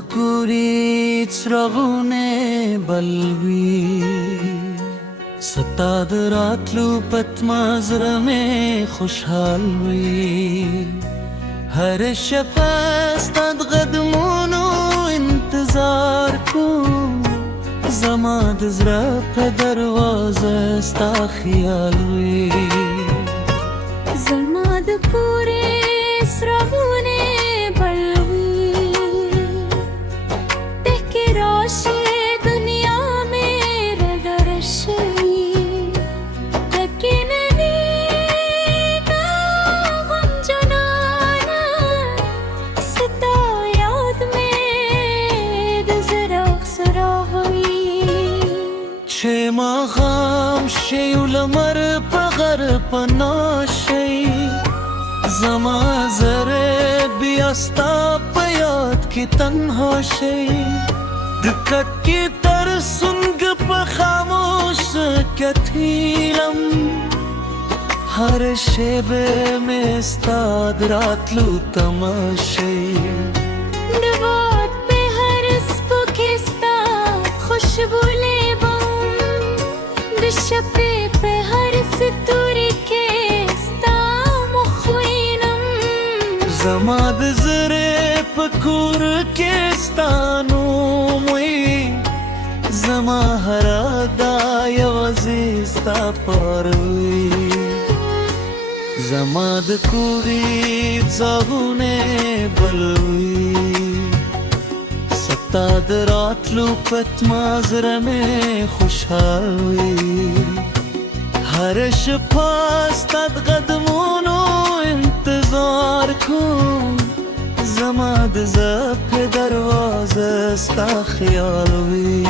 کوری چراغونه بلوي ستاد راتلو پتما زړه مې خوشحال وي هر شپه ستاد قدمونو انتظار کوم زما د زړه په دروازه ستا خیال وي زما د کورې څراغونه چې ماښام شي لمر په غر پناه شي زما زړه بیا ستا په یاد کې تنها شي د کټې تر سونګ په خاموش کتیلم هر شیبه مې ستا د راتلو تمه شي د باد په هر څپو کې ستا خوشبو شپې په هر ستوري کې ستا مخ وینم زما د زړه په کور کې ستا نوم وي زما هره ادا یوازې ستا پار وي زما د کورې څراغونه بل وي ستا د راتلو پتما زړه مې خوشحال وي هر شپه ستا د قدمونو انتظار کوم زما د زړه په دروازه ستا خیال وي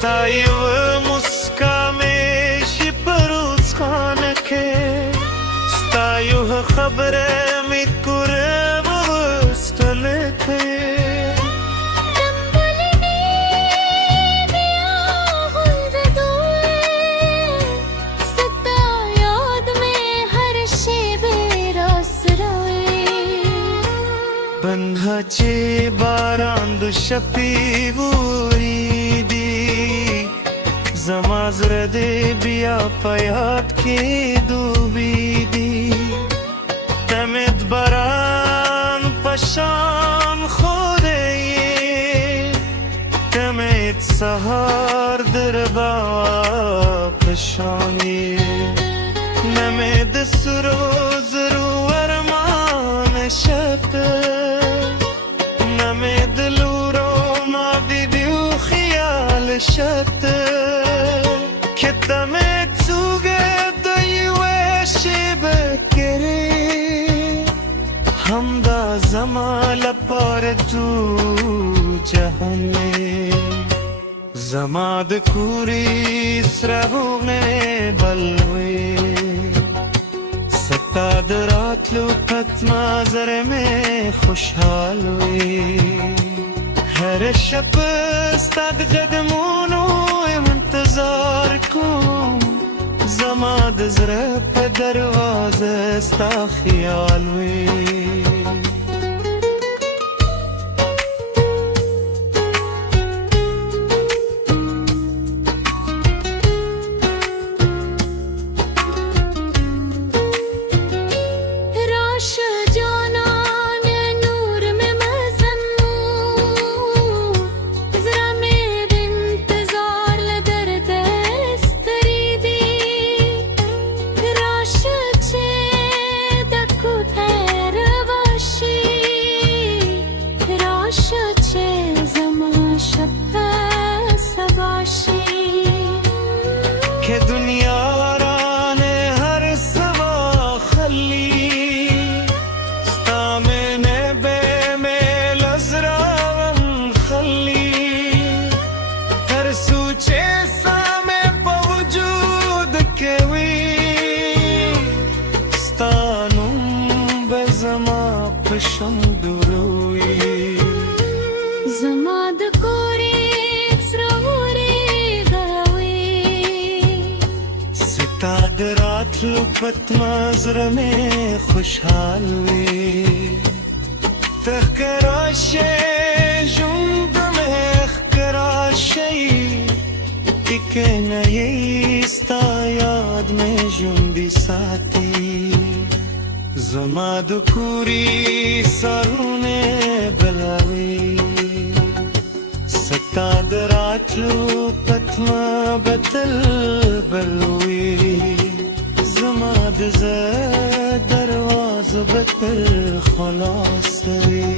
ستا یو مسکا مې شي په روزخانه کې ستا یو خبره مې کوره وغوښتله ستا یاد مې هر شیبه را سره بنها چې باران د شپې وریدي زما زړه دې بیا په یاد کې ډوبېدي ته مې د باران په شان ښودی ته مې د سهار د رباب په شان یې نه مې د سرو زرو ارمان شته نه مې د لورو ماویدیو خیال شته که ته مې څوګه د یوې شیبه کرې همدا زما لپاره تو جهان یې زما د کورې څراغونه بل وي ستا د راتلو پتما زړه مې خوشحال وي هر شپه ستا د قدمونو انتظار کوم زما د زړه په دروازه ستا خیال وي راشه چې د کوټه زما پشندروي زما د کورې سرورې غوي ستا د راتلو پتما زړه مې خوشحال وي ته ښکاره شې ژوند مې ښکاره شي ټیکې نه یې ستا یاد مې ژوندی ساتي زما د کورې سرونه بلاوي ستا د راتلو پتما بدل بلوي زما د زړه دروازه به تل خلاص وي